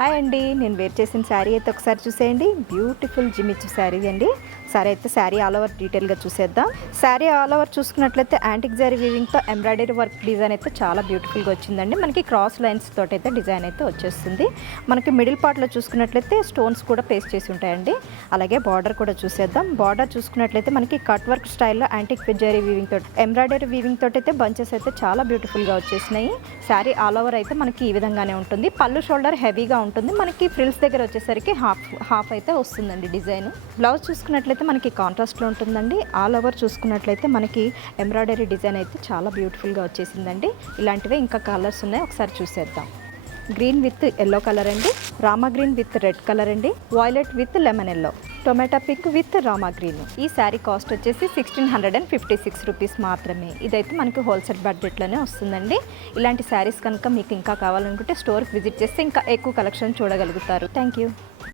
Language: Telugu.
హాయ్ అండి, నేను వేర్ చేసిన శారీ అయితే ఒకసారి చూసేయండి. బ్యూటిఫుల్ జిమిచ్ శారీ అండి. శారీ ఆల్ ఓవర్ డీటెయిల్గా చూసేద్దాం. శారీ ఆల్ ఓవర్ చూసుకున్నట్లయితే యాంటిక్ జరీ వీవింగ్తో ఎంబ్రాయిడరీ వర్క్ డిజైన్ అయితే చాలా బ్యూటిఫుల్గా వచ్చిందండి. మనకి క్రాస్ లైన్స్ తోటి అయితే డిజైన్ అయితే వచ్చేస్తుంది. మనకి మిడిల్ పార్ట్లో చూసుకున్నట్లయితే స్టోన్స్ కూడా పేస్ట్ చేసి ఉంటాయండి. అలాగే బార్డర్ కూడా చూసేద్దాం. బార్డర్ చూసుకున్నట్లయితే మనకి కట్ వర్క్ స్టైల్లో యాంటిక్ జరీ వీవింగ్ తోటి ఎంబ్రాయిడరీ వీవింగ్ తోటి అయితే బంచెస్ అయితే చాలా బ్యూటిఫుల్గా వచ్చేసినాయి. శారీ ఆల్ ఓవర్ అయితే మనకి ఈ విధంగానే ఉంటుంది. పళ్ళు షోల్డర్ హెవీగా ఉంటుంది. మనకి ఫ్రిల్స్ దగ్గర వచ్చేసరికి హాఫ్ అయితే వస్తుందండి డిజైన్. బ్లౌజ్ చూసుకున్నట్లయితే మనకి కాంట్రాస్ట్లో ఉంటుందండి. ఆల్ ఓవర్ చూసుకున్నట్లయితే మనకి ఎంబ్రాయిడరీ డిజైన్ అయితే చాలా బ్యూటిఫుల్గా వచ్చేసిందండి. ఇలాంటివే ఇంకా కలర్స్ ఉన్నాయి, ఒకసారి చూసేద్దాం. గ్రీన్ విత్ ఎల్లో కలర్ అండి, Rama green with red colour అండి, violet with lemon yellow, tomato pink with Rama green. ఈ శారీ కాస్ట్ వచ్చేసి 1656 రూపీస్ మాత్రమే. ఇదైతే మనకి హోల్సేల్ బడ్జెట్లోనే వస్తుందండి. ఇలాంటి శారీస్ కనుక మీకు ఇంకా కావాలనుకుంటే స్టోర్కి విజిట్ చేస్తే ఇంకా ఎక్కువ కలెక్షన్ చూడగలుగుతారు. Thank you.